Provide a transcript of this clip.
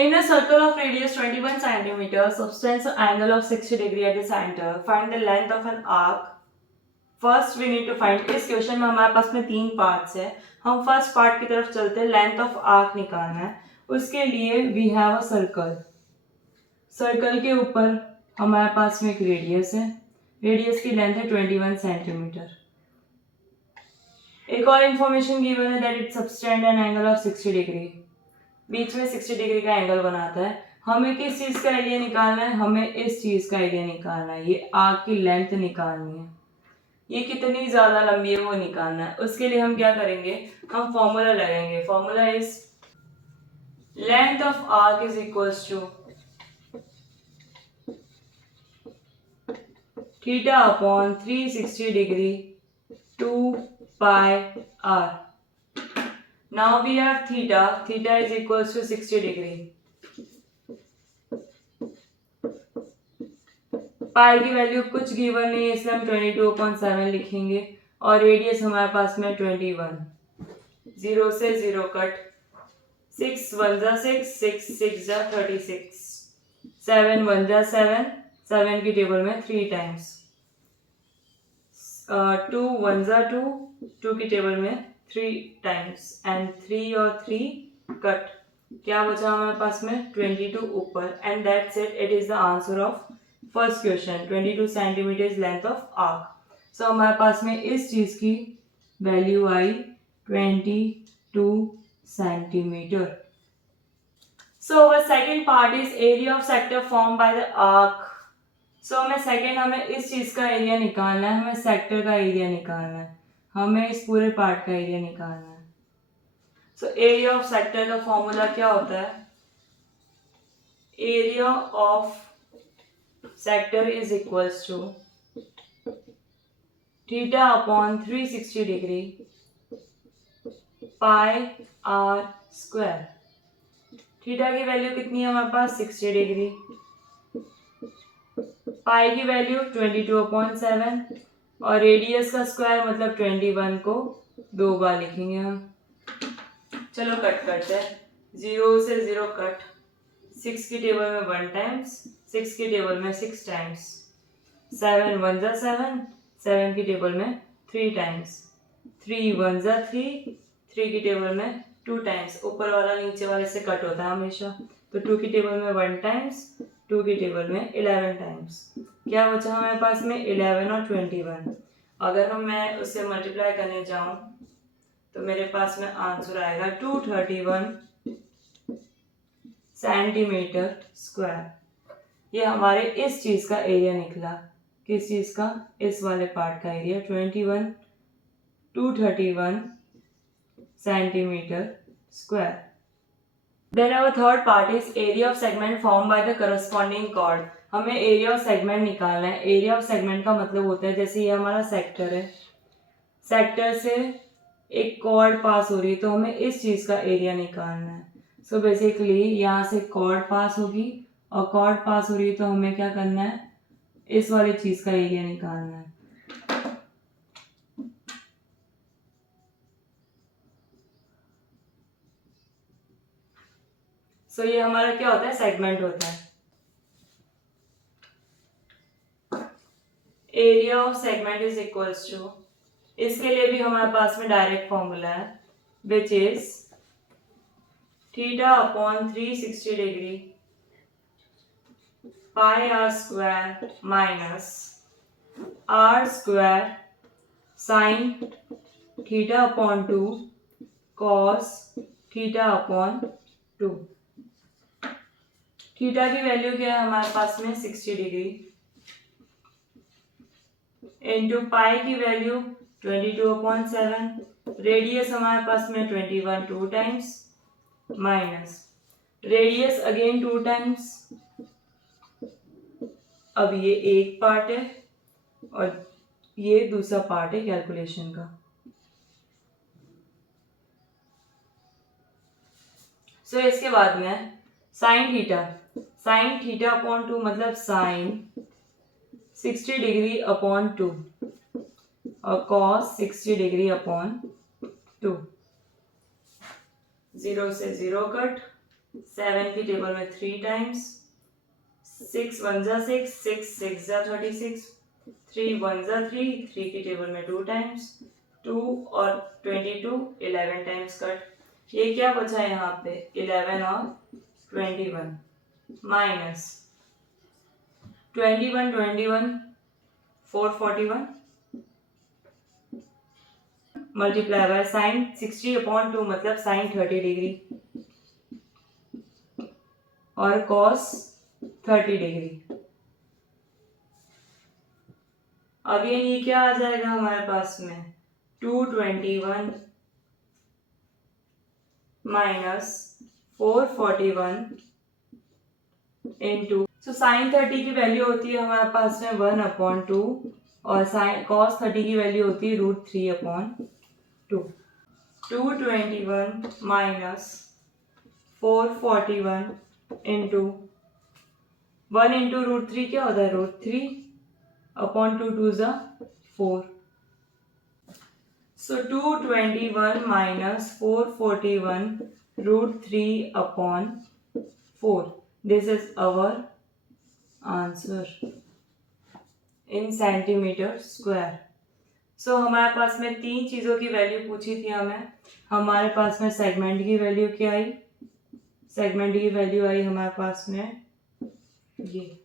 In a circle of radius 21 centimeters, subtends an angle of 60 degree at the center. Find the length of an arc. First we need to find. इस question में हमारे पास में 3 parts है. हम first part की तरफ चलते हैं. लेंथ ऑफ आर्क निकालना है. उसके लिए we have a circle. Circle के ऊपर हमारे पास में एक रेडियस है. रेडियस की लेंथ है 21 सेंटीमीटर. एक और इंफॉर्मेशन गिवन है that it subtend an angle of 60 degree. बीच में 60 डिग्री का एंगल बनाता है. हमें किस चीज का एरिया निकालना है? हमें इस चीज का एरिया निकालना है. ये आर्क की लेंथ निकालनी है. ये कितनी ज्यादा लंबी है वो निकालना है. उसके लिए हम क्या करेंगे? हम फॉर्मूला लगाएंगे. Formula is length of arc is equals to theta upon 360 degree 2 pi R. Now we have theta. Theta is equals to 60 degree. पाई की वैल्यू कुछ गिवन नहीं है इसलिए हम 22/7 लिखेंगे. और रेडियस हमारे पास में 21. 0 से 0 कट. 6 1 जा 6, 6 6 जा 36, 7 1 जा 7, 7 की टेबल में 3 टाइम्स. 2 1 जा 2, 2 की टेबल में 3 टाइम्स. एंड 3 और 3 कट. क्या बचा हमारे पास में? 22 ऊपर. And that's it. It is the answer of first question. 22 centimetre length of arc. So हमारे पास में इस चीज की वैल्यू आई 22 centimetre. So our second part is area of sector formed by the arc. सो हमें इस चीज का एरिया निकालना है. हमें सेक्टर का एरिया निकालना है. हमें इस पूरे पार्ट का एरिया निकालना है. सो एरिया ऑफ सेक्टर का फॉर्मूला क्या होता है? Area of sector is equals to theta upon 360 degree pi R square. Theta की वैल्यू कितनी है हमारे पास? 60 डिग्री. पाई की वैल्यू 22/7 और रेडियस का स्क्वायर मतलब 21 को 2 बार लिखेंगे हम. चलो कट करते हैं. 0 से 0 कट. 6 की टेबल में 1 टाइम्स, 6 की टेबल में 6 टाइम्स. 7 1 जा 7, 7 की टेबल में 3 टाइम्स. 3 1 जा 3, 3 की टेबल में 2 टाइम्स. ऊपर वाला नीचे वाले से कट होता है हमेशा. तो 2 की टेबल में 1 टाइम्स, 2 की टेबल में 11 टाइम्स. क्या बचा हमारे पास में? 11 और 21. अगर मैं उससे मल्टीप्लाई करने जाऊं तो मेरे पास में आंसर आएगा 231 सेंटीमीटर स्क्वायर. ये हमारे इस चीज का एरिया निकला. किस चीज का? इस वाले पार्ट का area 231 centimetre square. Then our third part is area of segment formed by the corresponding chord. हमें एरिया ऑफ सेगमेंट निकालना है. एरिया ऑफ सेगमेंट का मतलब होता है जैसे ये हमारा सेक्टर है. सेक्टर से एक कॉर्ड पास हो रही है तो हमें इस चीज का एरिया निकालना है. सो बेसिकली यहाँ से कॉर्ड पास होगी और कॉर्ड पास हो रही है तो हमें क्या करना है? इस वाली चीज का एरिया निकालना है. सो ये हमारा क्या होता है? सेगमेंट होता है. Area of segment is equals to, इसके लिए भी हमारे पास में डायरेक्ट फॉर्मूला है which is theta upon 360 degree pi R square minus R square sine theta upon 2 cos theta upon 2. Theta की वैल्यू क्या है हमारे पास में? 60 डिग्री इंटू पाई की वैल्यू 22/7. रेडियस हमारे पास में 21 2 times minus radius again 2 times. अब ये एक पार्ट है और ये दूसरा पार्ट है कैलकुलेशन का. सो इसके बाद में साइन थीटा अपॉन 2 मतलब साइन 60 डिग्री अपॉन 2 और cos 60 डिग्री अपॉन 2. 0 से 0 कट. 7 की टेबल में 3 टाइम्स, 6 1 जा 6, 6 6 जा 36, 3 1 जा 3, 3 की टेबल में 2 टाइम्स, 2 और 22 11 टाइम्स कट। ये क्या बचा यहाँ पे 11 और 21 माइनस 21 21 441 मल्टीप्लाई बाय साइन 60/2 मतलब साइन 30 डिग्री और कॉस 30 डिग्री। अब ये क्या आ जाएगा हमारे पास में 221 माइनस 441 इंटू साइन 30 की वैल्यू होती है हमारे पास में 1/2 और साइन कॉस 30 की वैल्यू होती है √3/2। 221 माइनस 441 इंटू 1 इंटू √3 क्या होता है √3/2 2 ज़ा 4। So 221 minus 441 √3/4. This is our answer in centimeter square. So हमारे पास में 3 चीज़ों की वैल्यू पूछी थी हमें। हमारे पास में सेगमेंट की वैल्यू क्या आई? सेगमेंट की वैल्यू आई हमारे पास में ये